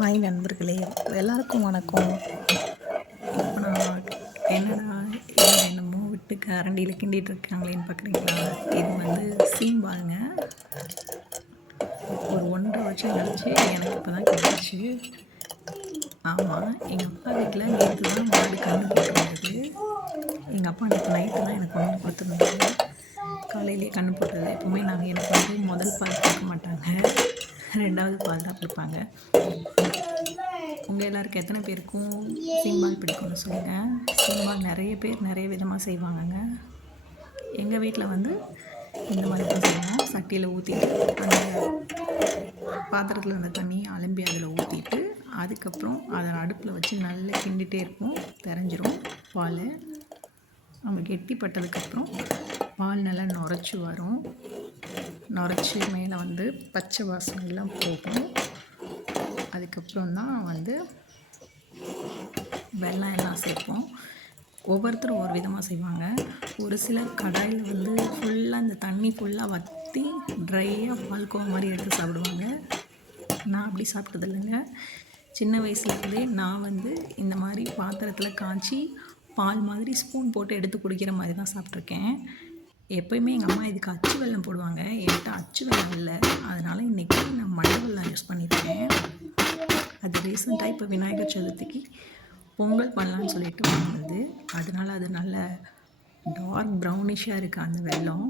Hi நண்பர்களே, எல்லாருக்கும் வணக்கம். இப்போ நான் என்னடா இது என்னமோ விட்டு கரண்டியில் கிண்டிகிட்டு இருக்காங்களேன்னு பார்க்குறீங்களா? இது வந்து சீம்பாலுங்க. ஒரு 1.5 வருஷம் கழிச்சு எனக்கு இப்போ தான் கிடச்சிச்சு. ஆமாம், எங்கள் அப்பா வீட்டில் நேற்று தான் மாடு கன்று போட்டிருந்தது. எங்கள் அப்பா நேற்று நைட்டு தான் எனக்கு கொண்டு கொடுத்துருந்தாரு. காலையிலேயே கன்று போட்டது. எப்போவுமே நாங்கள் எனக்கு வந்து முதல் பால் கொடுக்க மாட்டாங்க, 2வது பால் தான் கொடுப்பாங்க. உங்கள் எல்லாருக்கும் எத்தனை பேருக்கும் சீம்பால் பிடிக்கும்னு சொல்லுங்கள். சீம்பால் நிறைய பேர் நிறைய விதமாக செய்வாங்கங்க. எங்கள் வீட்டில் வந்து இந்த மாதிரி தான் செய்வோம். சட்டியில் ஊற்றிட்டு அந்த பாத்திரத்தில் அந்த தண்ணியை அலம்பி அதில் ஊற்றிட்டு அதுக்கப்புறம் அதை அடுப்பில் வச்சு நல்லா கிண்டிகிட்டே இருப்போம். தெரிஞ்சிரும் பால். நம்ம கெட்டிப்பட்டதுக்கப்புறம் பால் நல்லா நுரைச்சி வரும். நுரைச்சி மேலே வந்து பச்சை வாசனைலாம் போகும். அதுக்கப்புறம் தான் வந்து வெல்லம் எல்லாம் சேர்ப்போம். ஒவ்வொருத்தரும் ஒரு விதமாக செய்வாங்க. ஒரு சிலர் கடாயில் வந்து ஃபுல்லாக இந்த தண்ணி ஃபுல்லாக வற்றி ட்ரையாக பால்கோவா மாதிரி எடுத்து சாப்பிடுவாங்க. நான் அப்படி சாப்பிட்டது இல்லைங்க. சின்ன வயசுலேருந்தே நான் வந்து இந்த மாதிரி பாத்திரத்தில் காய்ச்சி பால் மாதிரி ஸ்பூன் போட்டு எடுத்து குடிக்கிற மாதிரி தான் சாப்பிட்ருக்கேன். எப்போயுமே எங்கள் அம்மா இதுக்கு அச்சு வெல்லம் போடுவாங்க. என்கிட்ட அச்சு வெல்லம் இல்லை, அதனால் இன்றைக்கி நான் மண்டை வெல்லம் யூஸ் பண்ணியிருக்கேன். அது ரீசெண்டாக இப்போ விநாயகர் சதுர்த்திக்கு பொங்கல் பண்ணலான்னு சொல்லிட்டு வாங்கினது. அதனால் அது நல்ல டார்க் ப்ரௌனிஷாக இருக்குது அந்த வெல்லம்.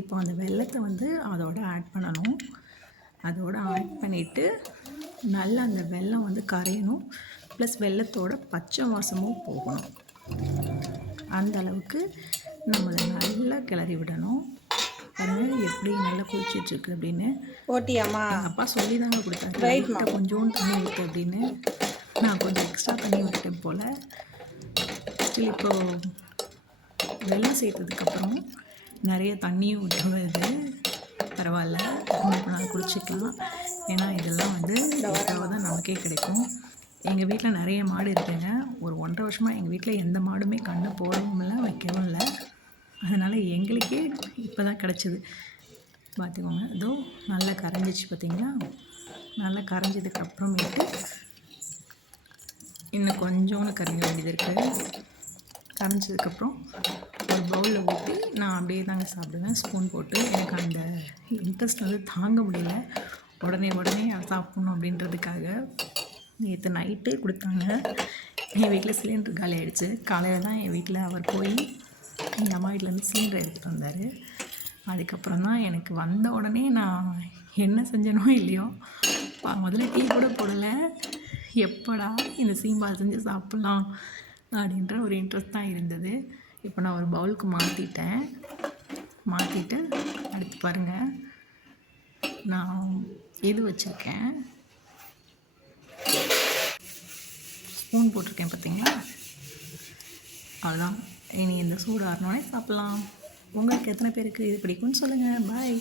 இப்போ அந்த வெல்லத்தை வந்து அதோட ஆட் பண்ணணும். அதோடு ஆட் பண்ணிவிட்டு நல்லா அந்த வெல்லம் வந்து கரையணும். ப்ளஸ் வெல்லத்தோட பச்சை வாசமும் போகணும். அந்த அளவுக்கு நம்ம அதை நல்லா கிளறி விடணும். பாருங்கள் எப்படி நல்லா குளிச்சிட்ருக்கு அப்படின்னு. ஓட்டியாம்மா எங்கள் அப்பா சொல்லி தாங்க கொடுத்தாரு, லைட்டாக கொஞ்சோண்டு தண்ணி ஊற்று அப்படின்னு. நான் கொஞ்சம் எக்ஸ்ட்ரா தண்ணி ஊற்றிட்டேன் போல். ஸ்டில் இப்போது வெல்லம் சேர்த்ததுக்கப்புறம் நிறைய தண்ணியும் விட்டு வருது. பரவாயில்ல, இப்போ நான் குளிச்சிக்கலாம். ஏன்னா இதெல்லாம் வந்து இதுக்காக தான் நமக்கே கிடைக்கும். எங்கள் வீட்டில் நிறைய மாடு இருக்குங்க. ஒரு 1.5 வருஷமாக எங்கள் வீட்டில் எந்த மாடுமே கன்று போடவும் இல்லை, வைக்கவும் இல்லை. அதனால் எங்களுக்கே இப்போ தான் கிடச்சிது. பார்த்துக்கோங்க, இதோ நல்லா கரைஞ்சிச்சு பார்த்தீங்களா? நல்லா கரைஞ்சதுக்கப்புறமேட்டு இன்னும் கொஞ்சோன்னு கரைய வேண்டியது இருக்குது. கரைஞ்சதுக்கப்புறம் ஒரு பவுலில் ஊற்றி நான் அப்படியே தாங்க சாப்பிடுவேன் ஸ்பூன் போட்டு. எனக்கு அந்த இன்ட்ரெஸ்ட் வந்து தாங்க முடியல. உடனே சாப்பிட்ணும் அப்படின்றதுக்காக நேற்று நைட்டே கொடுத்தாங்க. என் வீட்டில் சிலிண்டர் காலி ஆகிடுச்சு. காலையில் தான் என் வீட்டில் அவர் போய் எங்கள் அம்மா வீட்டிலேருந்து சிலிண்டர் எடுத்துகிட்டு வந்தார். அதுக்கப்புறம் தான் எனக்கு வந்த உடனே நான் என்ன செஞ்சனோ இல்லையோ, முதல்ல டீ கூட போடலை, எப்படா இந்த சீம்பால் செஞ்சு சாப்பிட்லாம் அப்படின்ற ஒரு இன்ட்ரெஸ்ட் தான் இருந்தது. இப்போ நான் ஒரு பவுலுக்கு மாற்றிட்டு அடுத்து பாருங்கள், நான் இது வச்சுருக்கேன், ஸ்பூன் போட்டிருக்கேன் பார்த்தீங்களா? அவ்வளோதான். இனி இந்த சூடு ஆறினோடனே சாப்பிட்லாம். உங்களுக்கு எத்தனை பேருக்கு இது பிடிக்கும்னு சொல்லுங்கள். பாய்.